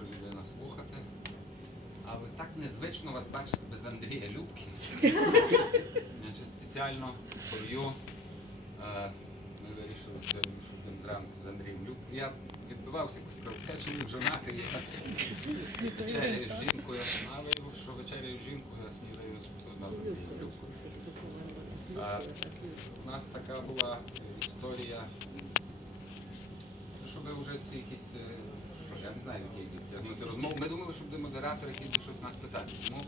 може людина слухати. Але так незвично вас бачити без Андрія Любки. Значить, спеціально пов'ю. е, Ми вирішили сьогодні, що будемо зранку з Андрієм Любкою. Я відбивався якось кровтечі, він женатий, я вечеряю з жінкою, а виявив, що вечеряю з жінкою, а снідаю з Андрієм Любкою. У нас така була історія, щоб вже ці якісь, е, я не знаю, які відтягнути розмову. Ми думали, що буде модератор, який буде щось нас питати. Тому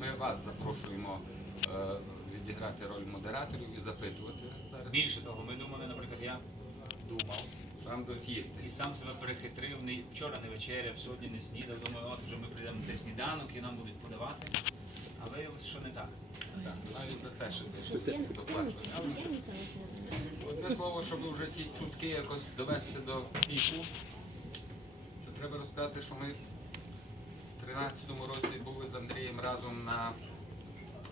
ми вас запрошуємо е, відіграти роль модераторів і запитувати зараз. Більше того, ми думали, наприклад, я думав Вам до і сам себе перехитрив, не, вчора не вечеряв, сьогодні не снідав. Думаю, от вже ми прийдемо на цей сніданок і нам будуть подавати. А виявилося, що не так. Так, навіть за це ще. Одне слово, щоб вже ті чутки якось довести до піку, треба розказати, що ми в 13-му році були з Андрієм разом на,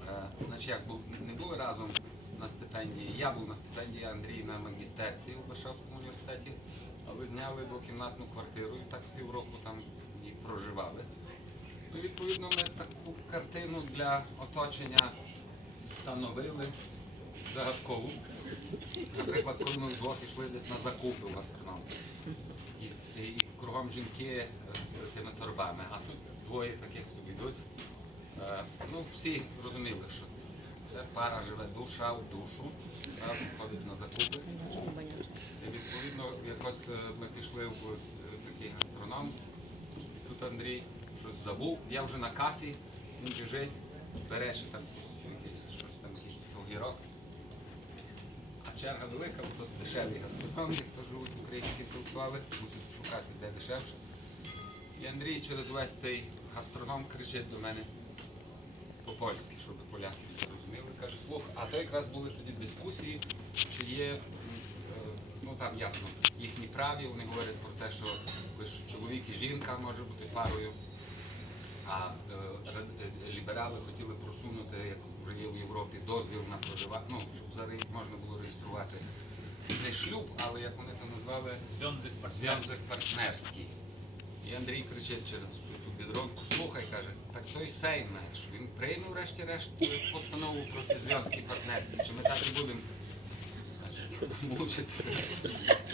е, значить як, був, не були разом на стипендії. Я був на стипендії, Андрій на магістерці у Варшавському університеті, а ви зняли двокімнатну квартиру і так півроку там і проживали. Ну, відповідно, ми таку картину для оточення становили загадкову. Наприклад, коли ми вдвох йшли десь на закупи в гастроном. І, кругом жінки з тими торбами, а тут двоє таких собі йдуть. Е, ну, всі розуміли, що це пара живе душа в душу, ходить на закупи. І відповідно якось е, ми пішли в е, такий гастроном, і тут Андрій щось забув. Я вже на касі, він біжить, бере ще там щось там якийсь огірок. Черга велика, бо тут дешеві гастрономи, хто живуть в Україні, інтелектуали, мусять шукати де дешевше. І Андрій через весь цей гастроном кричить до мене по-польськи, щоб поляки це розуміли. Каже, слух, а то якраз були тоді дискусії, чи є, е, ну там ясно, їхні праві, вони говорять про те, що лише чоловік і жінка може бути парою. А е, е, ліберали хотіли просунути, як вже є в Європі, дозвіл на проживання, ну, щоб зараз можна було реєструвати не шлюб, але як вони це назвали, Зв'язок партнерський. І Андрій кричить через ту підронку, слухай, каже, так той сейм наш, він прийме врешті-решт постанову про ці зв'язки партнерські, чи ми так і будемо мучитися.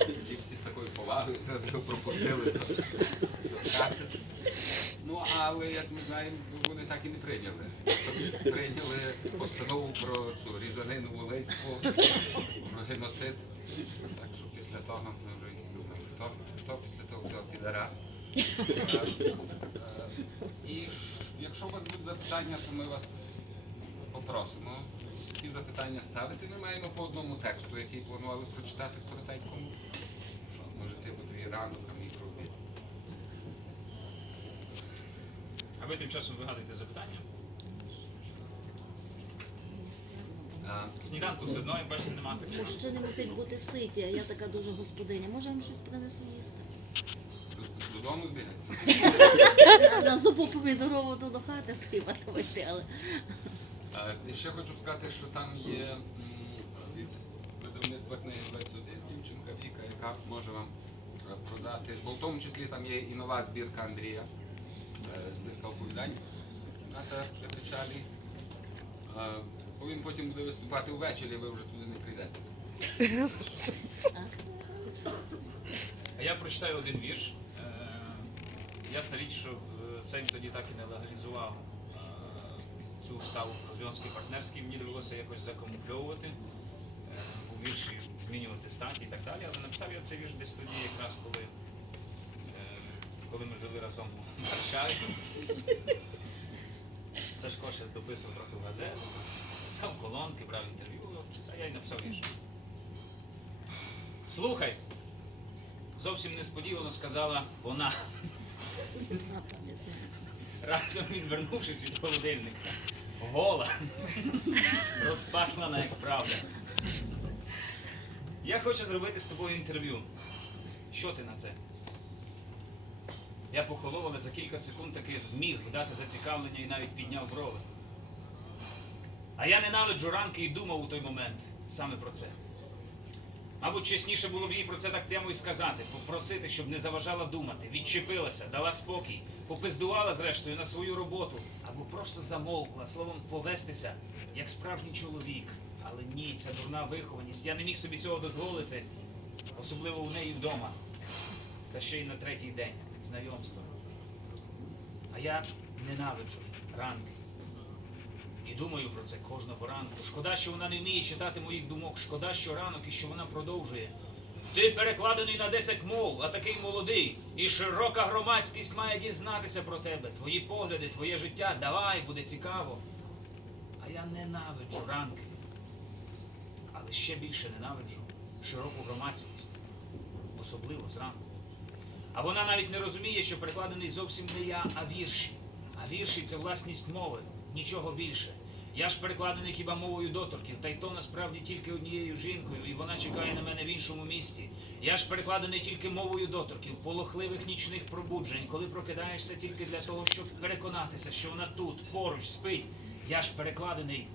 І всі з такою повагою зараз його пропустили. Ну, але як ми знаємо, вони так і не прийняли. Тобто прийняли постанову про цю різанину волинську, про геноцид. Так що після того ми вже і думаємо, хто, хто після того цього підарас. Е, е, І якщо у вас будуть запитання, то ми вас попросимо ті запитання ставити. Ми маємо по одному тексту, який планували прочитати коротенькому. Можете бути і ранок, і про обід. А ви тим часом вигадуєте запитання. Сніданку все одно, як бачите, немає такого. Мужчини мусять бути ситі, а я така дуже господиня. Може, вам щось принесу їсти? Додому збігати. На зубу помідорову то до хати треба давайте, але І ще хочу сказати, що там є м, від видавництва книги 21 дівчинка Віка, яка може вам е, продати. Бо в тому числі там є і нова збірка Андрія, збірка оповідань. Печалі. Е, Бо він потім буде виступати увечері, ви вже туди не прийдете. А я прочитаю один вірш. Е, Ясна річ, що е, Сейм тоді так і не легалізував е, цю вставу зв'язки партнерські. Мені довелося якось закамуфльовувати, е, у вірші змінювати статі і так далі. Але написав я цей вірш десь тоді, якраз коли, е, коли ми жили разом в Варшаві. Сашко ще дописував трохи в газету, писав колонки, брав інтерв'ю, а я й написав вірш. Слухай, зовсім несподівано сказала вона, раптом відвернувшись від холодильника. Гола, розпатлана, як правда. Я хочу зробити з тобою інтерв'ю. Що ти на це? Я похолов, але за кілька секунд таки зміг дати зацікавлення і навіть підняв брови. А я ненавиджу ранки і думав у той момент саме про це. Мабуть, чесніше було б їй про це так прямо і сказати, попросити, щоб не заважала думати, відчепилася, дала спокій, попиздувала зрештою на свою роботу, або просто замовкла, словом, повестися, як справжній чоловік. Але ні, ця дурна вихованість. Я не міг собі цього дозволити, особливо у неї вдома. Та ще й на третій день знайомства. А я ненавиджу ранки. І думаю про це кожного ранку. Шкода, що вона не вміє читати моїх думок. Шкода, що ранок і що вона продовжує. Ти перекладений на 10 мов, а такий молодий. І широка громадськість має дізнатися про тебе. Твої погляди, твоє життя. Давай, буде цікаво. А я ненавиджу ранки. Але ще більше ненавиджу широку громадськість. Особливо зранку. А вона навіть не розуміє, що перекладений зовсім не я, а вірші. А вірші це власність мови, нічого більше. Я ж перекладений хіба мовою доторків, та й то насправді тільки однією жінкою, і вона чекає на мене в іншому місті. Я ж перекладений тільки мовою доторків, полохливих нічних пробуджень, коли прокидаєшся тільки для того, щоб переконатися, що вона тут, поруч, спить. Я ж перекладений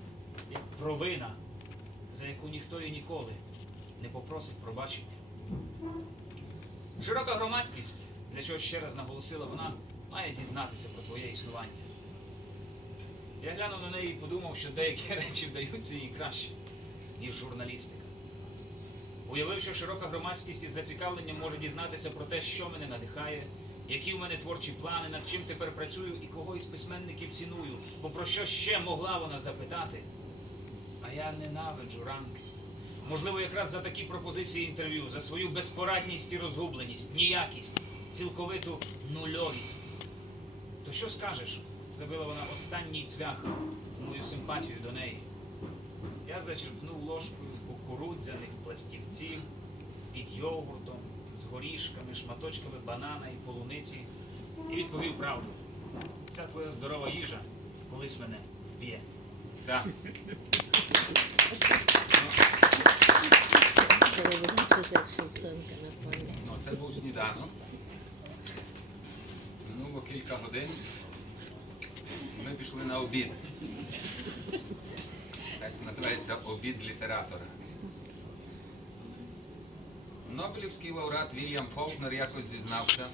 як провина, за яку ніхто і ніколи не попросить пробачення. Широка громадськість, для чого ще раз наголосила вона, має дізнатися про твоє існування. Я глянув на неї і подумав, що деякі речі вдаються їй краще, ніж журналістика. Уявив, що широка громадськість із зацікавленням може дізнатися про те, що мене надихає, які в мене творчі плани, над чим тепер працюю і кого із письменників ціную, бо про що ще могла вона запитати. А я ненавиджу ранки. Можливо, якраз за такі пропозиції інтерв'ю, за свою безпорадність і розгубленість, ніякість, цілковиту нульовість. То що скажеш? Забила вона останній цвях мою симпатію до неї. Я зачерпнув ложкою кукурудзяних пластівців під йогуртом, з горішками, шматочками банана і полуниці і відповів правду. Ця твоя здорова їжа колись мене вб'є. Так. Переведіться як Шевченка на пам'ять. Ну, це був сніданок. Минуло кілька годин. Ми пішли на обід. Так називається обід літератора. Нобелівський лауреат Вільям Фолкнер якось зізнався,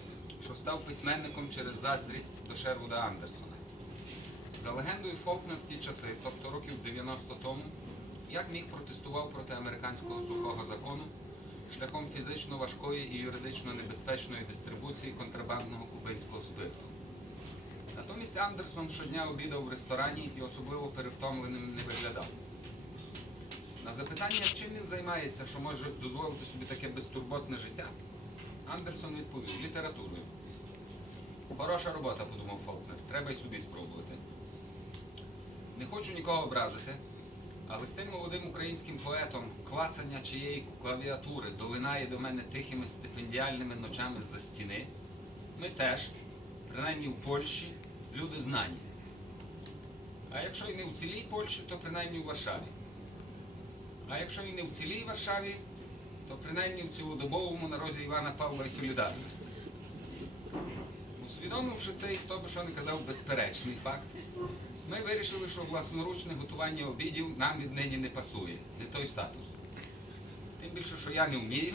що став письменником через заздрість до Шервуда Андерсона. За легендою Фолкнер в ті часи, тобто років 90 тому, як міг протестував проти американського сухого закону шляхом фізично важкої і юридично небезпечної дистрибуції контрабандного кубинського спирту. Натомість Андерсон щодня обідав в ресторані і особливо перевтомленим не виглядав. На запитання, чим він займається, що може дозволити собі таке безтурботне життя, Андерсон відповів літературою. Хороша робота, подумав Фолкнер, треба й собі спробувати. Не хочу нікого образити, з тим молодим українським поетом клацання чиєї клавіатури долинає до мене тихими стипендіальними ночами з-за стіни. Ми теж, принаймні в Польщі, люди знані. А якщо і не в цілій Польщі, то принаймні в Варшаві. А якщо і не в цілій Варшаві, то принаймні в цілодобовому народі Івана Павла і Солідарності. Усвідомивши цей, хто би що не казав, безперечний факт, ми вирішили, що власноручне готування обідів нам віднині не пасує, не той статус. Тим більше, що я не вмію,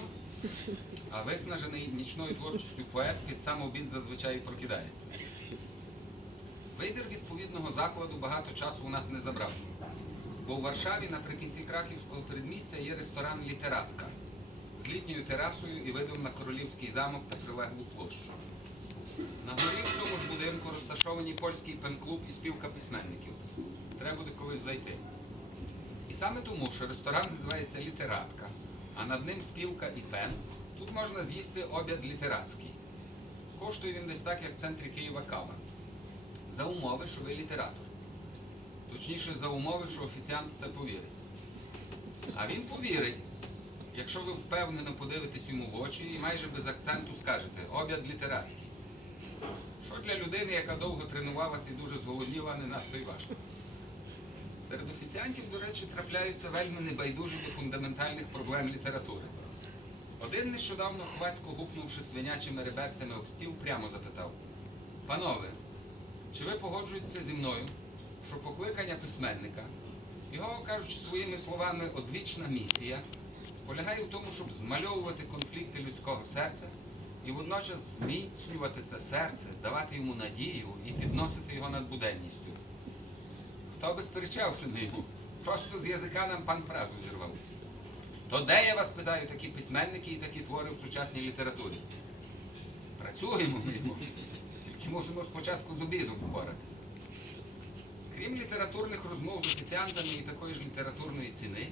а виснажений нічною творчістю поет під сам обід зазвичай прокидається. Вибір відповідного закладу багато часу у нас не забрав. Бо в Варшаві наприкінці Краківського передмістя є ресторан Літератка з літньою терасою і видом на королівський замок та прилеглу площу. На горі в цьому ж будинку розташовані польський пен-клуб і спілка письменників. Треба буде колись зайти. І саме тому, що ресторан називається Літератка, а над ним спілка і пен, тут можна з'їсти обід літератський. Коштує він десь так, як в центрі Києва кава. За умови, що ви літератор. Точніше, за умови, що офіціант це повірить. А він повірить, якщо ви впевнено подивитесь йому в очі і майже без акценту скажете обід літератський. Що для людини, яка довго тренувалася і дуже зголодніла, не надто й важко. Серед офіціантів, до речі, трапляються вельми небайдужі до фундаментальних проблем літератури. Один нещодавно хвацько гупнувши свинячими реберцями об стіл, прямо запитав: Панове, чи ви погоджуєтеся зі мною, що покликання письменника, його кажучи своїми словами, одвічна місія, полягає в тому, щоб змальовувати конфлікти людського серця і водночас зміцнювати це серце, давати йому надію і підносити його над буденністю. Хто би сперечався йому, просто з язика нам пан фразу зірвав. То де я вас питаю такі письменники і такі твори в сучасній літературі? Працюємо ми йому, тільки мусимо спочатку з обідом впоратися. Крім літературних розмов з офіціантами і такої ж літературної ціни,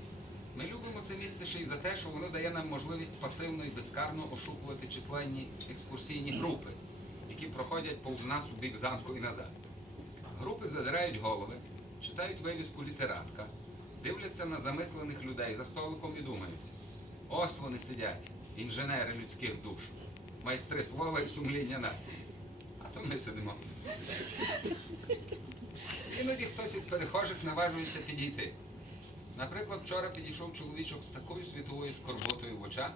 ми любимо це місце ще й за те, що воно дає нам можливість пасивно і безкарно ошукувати численні екскурсійні групи, які проходять повз нас у бік замку і назад. Групи задирають голови, читають вивіску літератка, дивляться на замислених людей за столиком і думають. Ось вони сидять, інженери людських душ, майстри слова і сумління нації. А то ми сидимо. Іноді хтось із перехожих наважується підійти. Наприклад, вчора підійшов чоловічок з такою світовою скорботою в очах,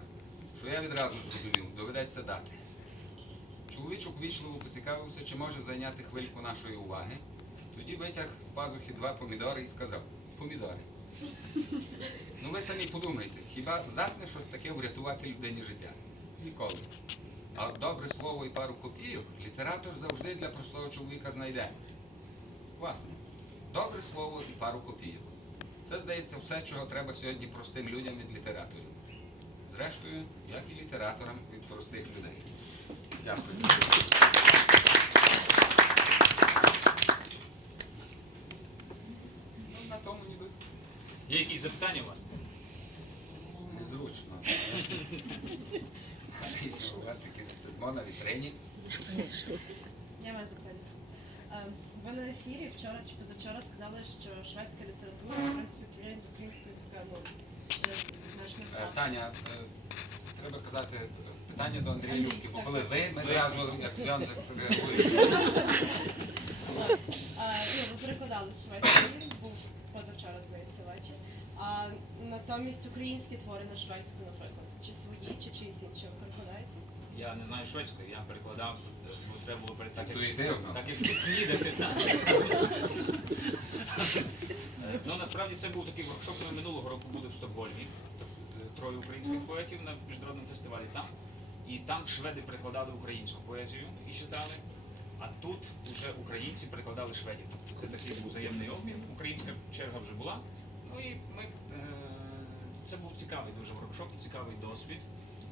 що я відразу зрозумів, доведеться дати. Чоловічок вічливо поцікавився, чи може зайняти хвильку нашої уваги. Тоді витяг з пазухи два помідори і сказав помідори. Ну ви самі подумайте, хіба здатне щось таке врятувати людині життя? Ніколи. А добре слово і пару копійок літератор завжди для простого чоловіка знайде. Власне, добре слово і пару копійок. Це, здається, все, чого треба сьогодні простим людям від літераторів. Зрештою, як і літераторам від простих людей. Дякую. Ну, на тому ніби Є якісь запитання у вас? незручно. Таке сидимо на вітрині. Я маю запитання. Ви на ефірі вчора чи позавчора сказали, що шведська література, в принципі, порівняно з українською така, ну, Е, слабша. Таня, е, треба казати питання до Андрія Любки, бо коли ви, ми зразу як зв'язок ви перекладали з шведської, був позавчора, здається, вечір. А натомість українські твори на шведську, наприклад, чи свої, чи чиїсь інші ви перекладаєте? Я не знаю шведської, я перекладав, бо треба було перед так як, так як. Е, Ну насправді це був такий воркшоп, ми минулого року були в Стокгольмі, е, троє українських поетів на міжнародному фестивалі там. І там шведи перекладали українську поезію і читали. А тут вже українці перекладали шведів. Це такий був взаємний обмін. Українська черга вже була. Ну і ми е, це був цікавий дуже воркшоп, і цікавий досвід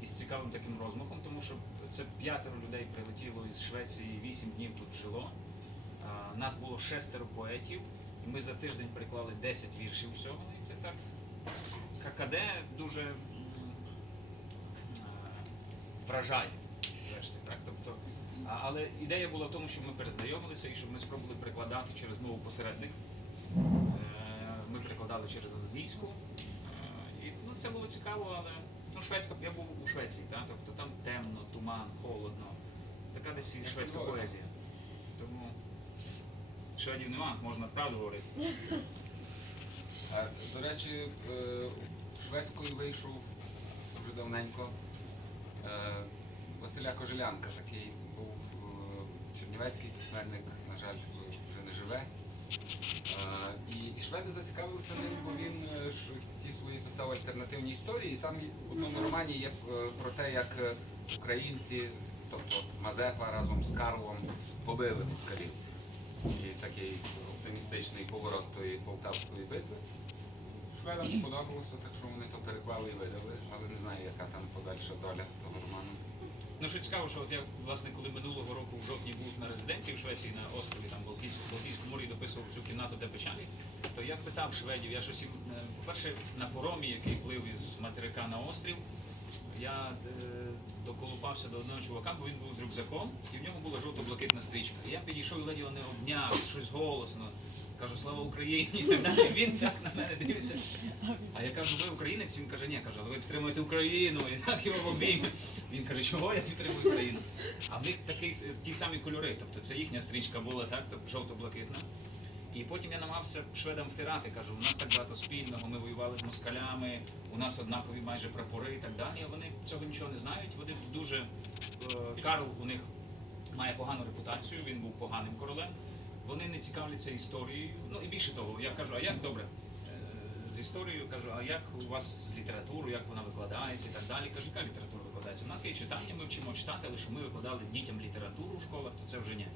із цікавим таким розмахом, тому що це п'ятеро людей прилетіло із Швеції, вісім днів тут жило. Нас було шестеро поетів, і ми за тиждень переклали 10 віршів всього. І це так ККД дуже вражає, так? Тобто, але ідея була в тому, щоб ми перезнайомилися і щоб ми спробували перекладати через мову посередник. Е, Ми перекладали через англійську. Е, І ну, це було цікаво, але ну, шведська, я був у Швеції, так? тобто там темно, туман, холодно. Така десь і шведська поезія. Тому шведів нема, можна правду говорити. А, до речі, е, шведською вийшов вже давненько е, Василя Кожелянка, такий був е, чернівецький письменник, на жаль, вже не живе. Е, І, і шведи зацікавилися ним, бо він е, ж свої писав альтернативні історії. І там в одному романі є е, про те, як е, українці, тобто Мазепа разом з Карлом побили москалів. І такий оптимістичний поворот тої Полтавської битви. Шведам сподобалося, так що вони то переклали і видали, але не знаю, яка там подальша доля того роману. Ну що цікаво, що от я власне коли минулого року в жовтні був на резиденції в Швеції на острові там Балтійському Балтійському морі дописував цю кімнату де печалі, то я питав шведів, я щось їм, е, по-перше, на поромі, який плив із материка на острів, я е, доколупався до одного чувака, бо він був з рюкзаком, і в ньому була жовто-блакитна стрічка. І я підійшов і ледь не обняв, щось голосно. Кажу, слава Україні! Він так на мене дивиться. А я кажу, ви українець? Він каже, ні, кажу, але ви підтримуєте Україну, і так його обійми. Він каже, чого я підтримую Україну? А в них такий, ті самі кольори, тобто це їхня стрічка була, так, тобто жовто-блакитна. І потім я намагався шведам втирати, кажу, у нас так багато спільного, ми воювали з москалями, у нас однакові майже прапори і так далі. Вони цього нічого не знають. Вони дуже е, Карл у них має погану репутацію, він був поганим королем. Вони не цікавляться історією. Ну і більше того, я кажу, а як добре? е, з історією, кажу, а як у вас з літературою, як вона викладається і так далі. Кажу, яка література викладається? У нас є читання, ми вчимо читати, але що ми викладали дітям літературу в школах, то це вже ні.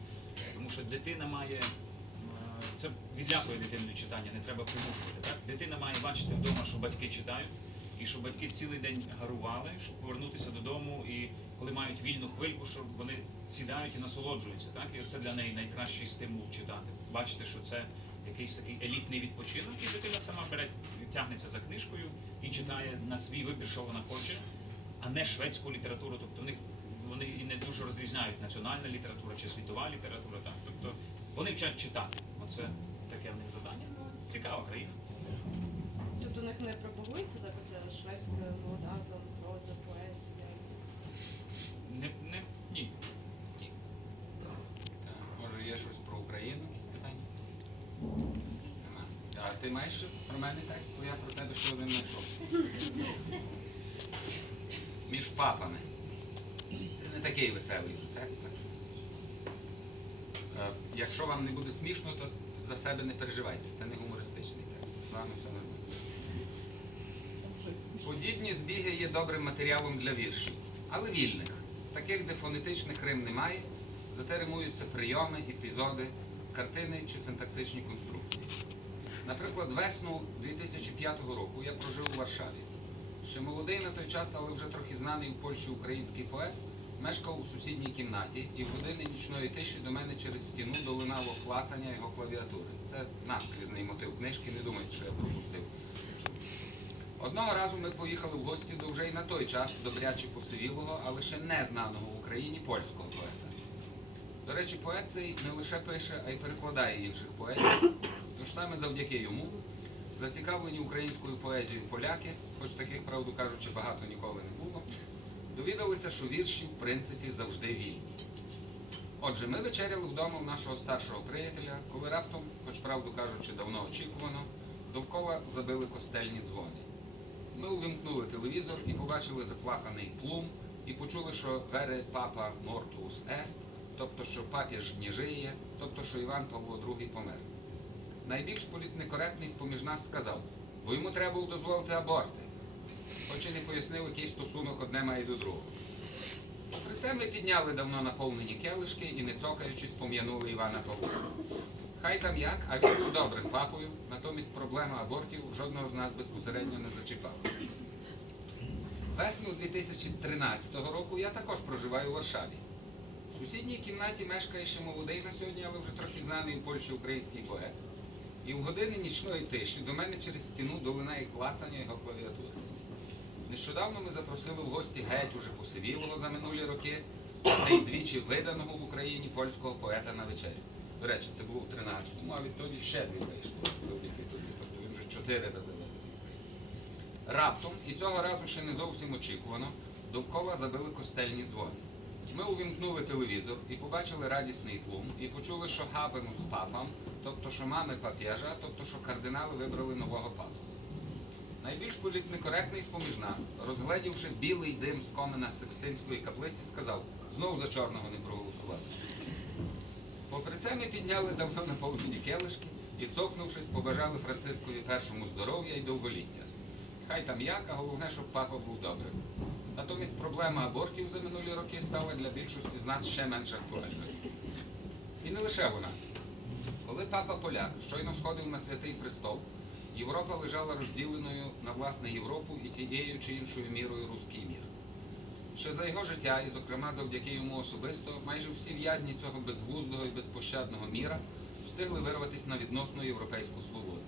Тому що дитина має. е, Це відлякує дитину читання, не треба примушувати. Так? Дитина має бачити вдома, що батьки читають, і що батьки цілий день гарували, щоб повернутися додому, і коли мають вільну хвильку, щоб вони сідають і насолоджуються. Так? І це для неї найкращий стимул читати. Бачити, що це якийсь такий елітний відпочинок, і дитина сама бере, тягнеться за книжкою і читає на свій вибір, що вона хоче, а не шведську літературу. Тобто в вони і не дуже розрізняють національна література чи світова література. Так? Тобто вони вчать читати. Оце таке в них завдання. Ну, цікава країна. Тут у них не пропагується так оця шведська молода, там, проза, поезія. Не, не, ні. ні. Так, Може є щось про Україну? якісь питання? Нема. А ти маєш про мене текст? То я про тебе ще один знайшов. Між папами. Це не такий веселий текст. так е, Якщо вам не буде смішно, то за себе не переживайте. Це не гумористичний текст. З вами все нормально. Подібні збіги є добрим матеріалом для віршів, але вільних. Таких, де фонетичних рим немає, зате римуються прийоми, епізоди, картини чи синтаксичні конструкції. Наприклад, весну 2005 року я прожив у Варшаві. Ще молодий на той час, але вже трохи знаний у Польщі український поет, мешкав у сусідній кімнаті, і в години нічної тиші до мене через стіну долинало клацання його клавіатури. Це наскрізний мотив книжки, не думайте, що я пропустив. Одного разу ми поїхали в гості до вже й на той час добряче посивілого, але ще не знаного в Україні польського поета. До речі, поет цей не лише пише, а й перекладає інших поетів. Тож саме завдяки йому зацікавлені українською поезією поляки, хоч таких, правду кажучи, багато ніколи не було, довідалися, що вірші, в принципі, завжди вільні. Отже, ми вечеряли вдома у нашого старшого приятеля, коли раптом, хоч правду кажучи, давно очікувано, довкола забили костельні дзвони. Ми увімкнули телевізор і побачили заплаканий плум, і почули, що вере папа мортус ест, тобто що папіж не жиє, тобто що Іван Павло II помер. Найбільш політнекоректний з-поміж нас сказав, бо йому треба було дозволити аборти, хоч і не пояснив, який стосунок одне має до другого. При це ми підняли давно наповнені келишки і, не цокаючись, пом'янули Івана Павла. Хай там як, а він був добрим папою, натомість проблема абортів жодного з нас безпосередньо не зачіпала. Весну 2013 року я також проживаю у Варшаві. В сусідній кімнаті мешкає ще молодий на сьогодні, але вже трохи знаний у Польщі український поет. І в години нічної тиші до мене через стіну долинає клацання його клавіатури. Нещодавно ми запросили в гості геть уже посивілого за минулі роки, та й двічі виданого в Україні польського поета на вечерю. До речі, це було в 13-му, а відтоді ще дві вийшло завдяки тобі. Тобто він вже чотири рази. Раптом, і цього разу ще не зовсім очікувано, довкола забили костельні дзвони. Ми увімкнули телевізор і побачили радісний тлум, і почули, що з папам, тобто що мами пап'яжа, тобто що кардинали вибрали нового папу. Найбільш політнекоректний з-поміж нас, розгледівши білий дим з комина Секстинської каплиці, сказав, знов за чорного не проголосувати. Попри це ми підняли давно наповнені келишки і, цокнувшись, побажали Францискові першому здоров'я і довголіття. Хай там як, а головне, щоб папа був добрим. Натомість проблема абортів за минулі роки стала для більшості з нас ще менш актуальною. І не лише вона. Коли папа поляк щойно сходив на святий престол, Європа лежала розділеною на власне Європу і тією чи іншою мірою руський мір. Ще за його життя, і зокрема завдяки йому особисто, майже всі в'язні цього безглуздого і безпощадного міра встигли вирватися на відносну європейську свободу.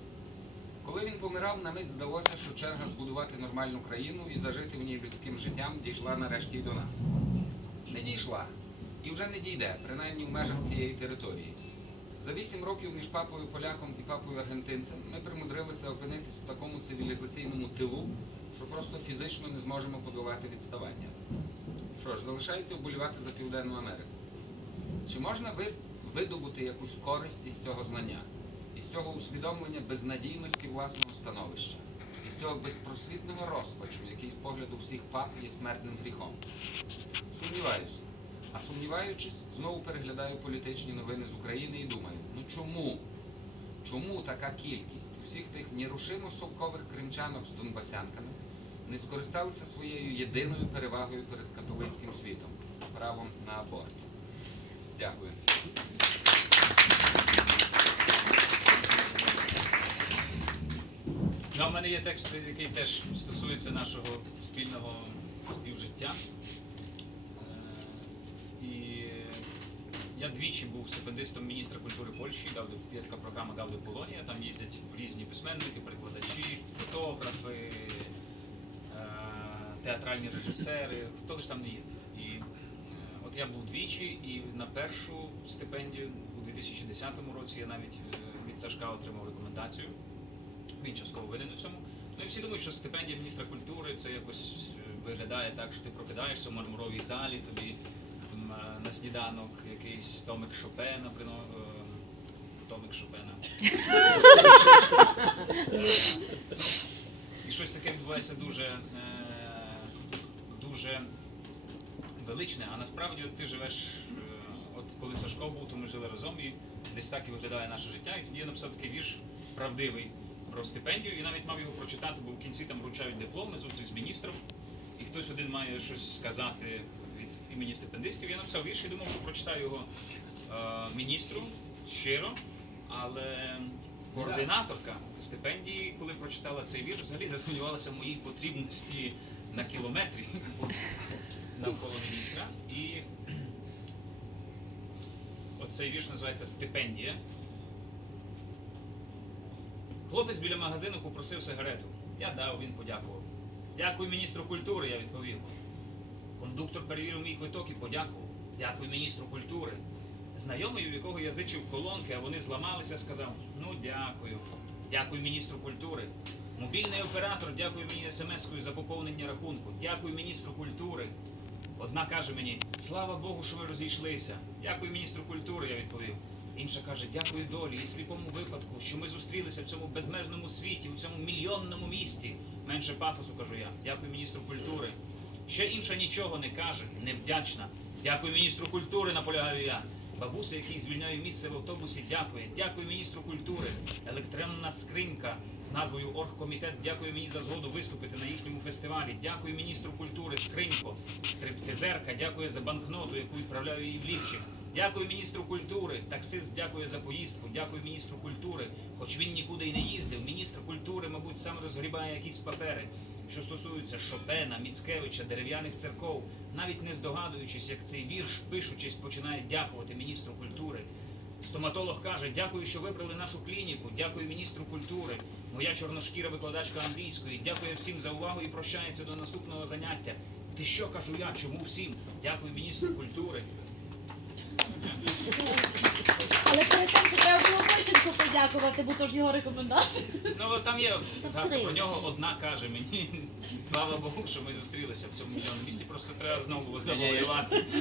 Коли він помирав, на мить здалося, що черга збудувати нормальну країну і зажити в ній людським життям дійшла нарешті й до нас. Не дійшла. І вже не дійде, принаймні в межах цієї території. За вісім років між папою поляком і папою аргентинцем ми примудрилися опинитись в такому цивілізаційному тилу, що просто фізично не зможемо подолати відставання. Що ж, залишається вболівати за Південну Америку. Чи можна ви видобути якусь користь із цього знання, із цього усвідомлення безнадійності власного становища, із цього безпросвітного розпачу, який з погляду всіх пап є смертним гріхом? Сумніваюся. А сумніваючись, знову переглядаю політичні новини з України і думаю, ну чому? Чому така кількість всіх тих нерушимо совкових кримчанок з донбасянками не скористалися своєю єдиною перевагою перед католицьким світом правом на аборт. Дякую. Ну, а мене є текст, який теж стосується нашого спільного співжиття. Я двічі був стипендистом міністра культури Польщі, є така програма Гауди Полонія, там їздять різні письменники, перекладачі, фотографи, е, театральні режисери, хто ж там не їздить. І е, от я був двічі, і на першу стипендію у 2010 році я навіть е, від Сашка отримав рекомендацію. Він частково винен у цьому. Ну і всі думають, що стипендія міністра культури це якось виглядає так, що ти прокидаєшся в мармуровій залі, тобі на сніданок якийсь томик Шопена прино... е, томик Шопена. І щось таке відбувається дуже, е, дуже величне, а насправді ти живеш, е, от коли Сашко був, то ми жили разом, і десь так і виглядає наше життя. І тоді я написав такий вірш правдивий про стипендію, і навіть мав його прочитати, бо в кінці там вручають дипломи, зустріч з міністром, і хтось один має щось сказати імені стипендистів. Я написав вірш і думав, що прочитаю його е, міністру щиро, але координаторка стипендії, коли прочитала цей вірш, взагалі засумнівалася в моїй потрібності на кілометрі навколо міністра. І оцей вірш називається Стипендія. Хлопець біля магазину попросив сигарету. Я дав, він подякував. Дякую міністру культури, я відповів. Кондуктор перевірив мій квиток і подякував. Дякую міністру культури. Знайомий, у якого я зичив колонки, а вони зламалися, сказав: Ну, дякую. Дякую міністру культури. Мобільний оператор, дякую мені смс-кою за поповнення рахунку. Дякую міністру культури. Одна каже мені, слава Богу, що ви розійшлися. Дякую міністру культури, я відповів. Інша каже, дякую долі і сліпому випадку, що ми зустрілися в цьому безмежному світі, у цьому мільйонному місті. Менше пафосу кажу я. Дякую міністру культури. Ще інша нічого не каже, невдячна. Дякую міністру культури, наполягаю я. Бабуся, який звільняє місце в автобусі, дякує. Дякую міністру культури. Електронна скринька з назвою Оргкомітет Дякую мені за згоду виступити на їхньому фестивалі. Дякую міністру культури, скринько. Стриптизерка Дякую за банкноту, яку відправляю їй в лівчик. Дякую міністру культури. Таксист дякує за поїздку. Дякую міністру культури. Хоч він нікуди й не їздив. Міністр культури, мабуть, сам розгрібає якісь папери. Що стосується Шопена, Міцкевича, дерев'яних церков, навіть не здогадуючись, як цей вірш, пишучись, починає дякувати міністру культури. Стоматолог каже, дякую, що вибрали нашу клініку, дякую міністру культури. Моя чорношкіра викладачка англійської, дякує всім за увагу і прощається до наступного заняття. Ти що кажу я? Чому всім? Дякую міністру культури. Але перед тим що треба було Бойченку подякувати, бо то ж його рекомендація. Ну там є згадка про нього одна каже мені. Слава Богу, що ми зустрілися в цьому мільйонному місці. Просто треба знову возглавляти.